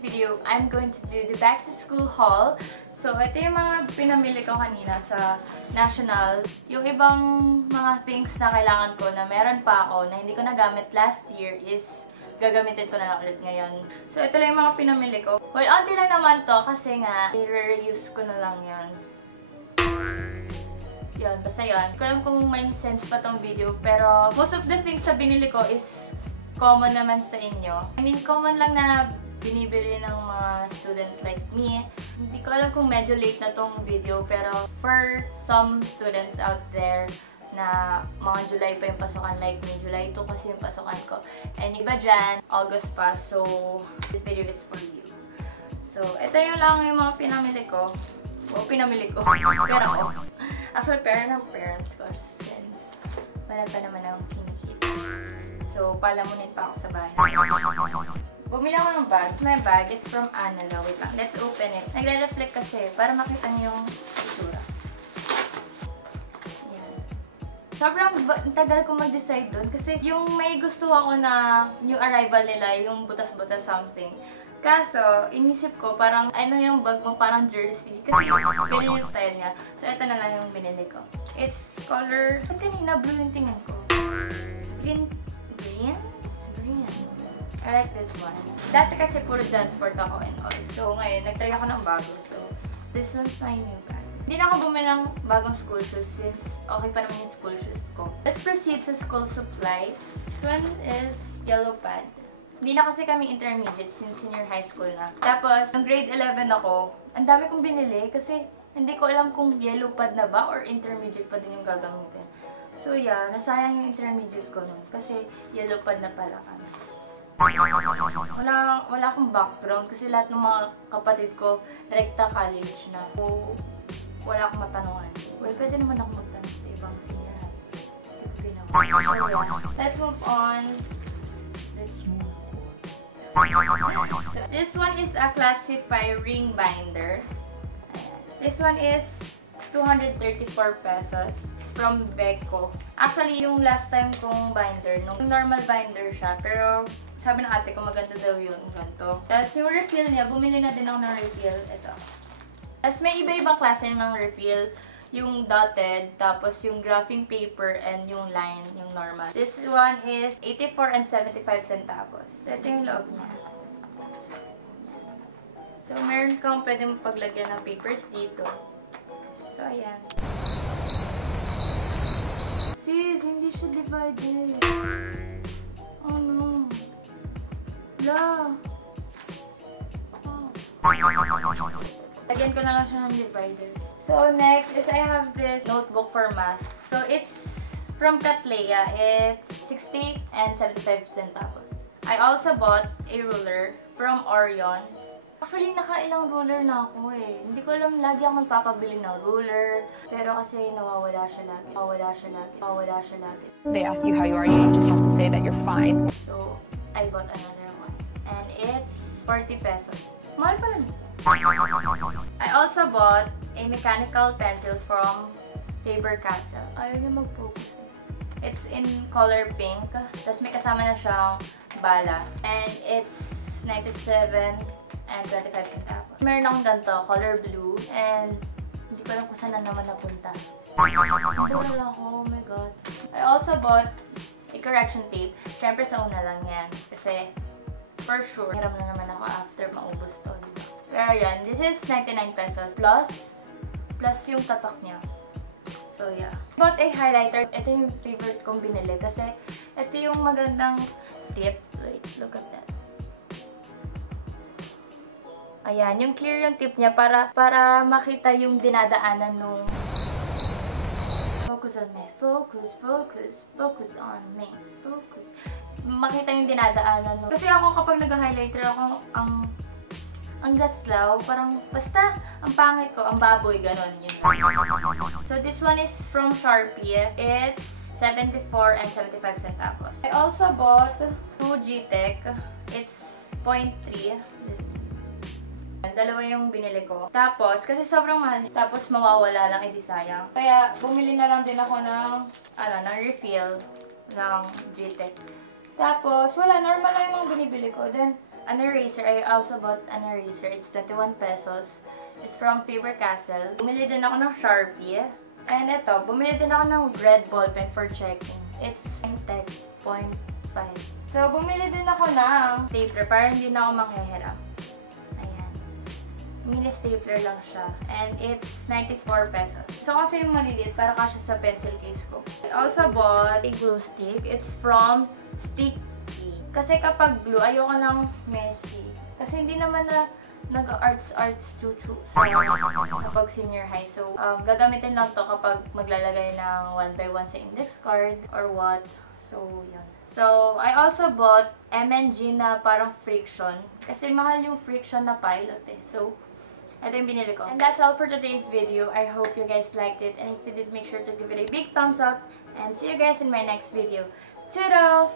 video, I'm going to do the back to school haul. So, ito yung mga pinamili ko kanina sa National. Yung ibang mga things na kailangan ko na meron pa ako na hindi ko nagamit last year is gagamitin ko na lang ulit ngayon. So, ito lang yung mga pinamili ko. Well, onti lang naman to kasi nga, i-reuse ko na lang yan. Yun, basta yun. Hindi ko alam kung may sense pa tong video, pero most of the things sa binili ko is common naman sa inyo. I mean, common lang na binibili ng mga students like me. Hindi ko alam kung medyo late na tong video, pero for some students out there na mga July pa yung pasukan, like me, July 2 kasi yung pasukan ko. And iba dyan, August pa, so this video is for you. So, ito yung lang yung mga pinamili ko. O, pinamili ko. Pera ko. Actually, pera ng parents ko since wala pa naman akong kinikita. So, palamunin pa ako sa bahay. Bumili ako ng bag. My bag is from Anello. Wait lang. Let's open it. Nagre-reflect kasi para makita niyo yung itsura. Yan. Sobrang tagal ko mag-decide dun kasi yung may gusto ako na new arrival nila, yung butas-butas something. Kaso, inisip ko parang ano yung bag mo, parang jersey. Kasi ganyan yung style niya. So, ito na lang yung binili ko. It's color... Kanina, blue yung tingin ko. Green? It's green. I like this one. Dati kasi puro Jansport ako and all. So, ngayon, nag-try ako ng bago. So, this one's my new bag. Hindi na ako bumili ng bagong school shoes since okay pa naman yung school shoes ko. Let's proceed sa school supplies. This one is yellow pad. Hindi na kasi kami intermediate since senior high school na. Tapos, nung grade 11 ako, ang dami kong binili kasi hindi ko alam kung yellow pad na ba or intermediate pa din yung gagamitin. So yeah, nasayang yung intermediate ko nun kasi yellow pad na pala kami. Wala akong background kasi lahat ng mga kapatid ko rekta college na. So, wala akong matanungan. Well, pwede naman ako magtanong sa ibang senior high. Let's move on. So, this one is a Classify ring binder. This one is 234 pesos. It's from Veco. Actually, yung last time kong binder, nung normal binder siya, pero sabi ng ate ko maganda daw yun, ganito. Tapos yung refill niya, bumili na din ako ng refill. Ito. Tapos may iba-ibang klase ng refill. Yung dotted, tapos yung graphing paper, and yung line, yung normal. This one is 84 and 75 centavos. So, ito yung loob niya. So, meron kang pwede mo paglagyan ng papers dito. So, ayan. Sis, hindi siya divided. Oh, no. La. Oh. Lagyan ko na lang siya ng divider. So, next is I have this notebook for math. So, it's from Cattleya. It's 60 and 75 centavos. I also bought a ruler from ORIONS. Actually, nakailang ruler na ako eh. Hindi ko alam, lagi ako magpapabili ng ruler. Pero kasi nawawala siya lagi. They ask you how you are, you just have to say that you're fine. So, I bought another one. And it's 40 pesos. Mahal pa lang. I also bought a mechanical pencil from Faber Castel. Ayaw niya mag-focus. It's in color pink. Tapos may kasama na siyang bala. And it's 97 and 25 centavos. Meron akong ganito, color blue. And hindi ko alam kung saan na naman napunta. Wala ako, oh my god. I also bought a correction tape. Siyempre sa una lang yan. Kasi for sure, hiram na naman ako after maubos to. Pero yan, this is 99 pesos plus yung tatak niya. So yeah. Bought a highlighter. Ito yung favorite kong binili kasi ito yung magandang tip. Wait, look at that. Ayan, yung clear yung tip niya para makita yung dinadaanan nung focus on me. Focus on me. Focus. Makita yung dinadaanan nung... Kasi ako kapag nag-highlighter ako, ang gaslaw, parang basta ang pangit ko, ang baboy, ganon yun. So this one is from Sharpie. It's 74 and 75 centavos. I also bought 2 Gtech. It's 0.3. Dalawa yung binili ko. Tapos, kasi sobrang mahal, tapos mawawala lang, edi sayang. Kaya bumili na lang din ako ng refill ng Gtech. Tapos, wala, normal lang yung mga binibili ko. Then, An eraser, I also bought an eraser. It's 21 pesos. It's from Faber Castel. Bumili din ako ng Sharpie. And ito, bumili din ako ng red ballpen for checking. It's Gtech 0.5. So, bumili din ako ng stapler para hindi na ako manghihiram. Ayan. Mini stapler lang siya. And it's 94 pesos. So, kasi yung maliliit, para kasya sa pencil case ko. I also bought a glue stick. It's from Sticky. Kasi kapag glue, ayoko ng messy. Kasi hindi naman na nag-arts chuchu sa kapag senior high. So, gagamitin lang to kapag maglalagay ng 1x1 sa index card or what. So, yun. So, I also bought MNG na parang friction. Kasi mahal yung friction na pilot eh. So, ito yung binili ko. And that's all for today's video. I hope you guys liked it. And if you did, make sure to give it a big thumbs up. And see you guys in my next video. Toodles!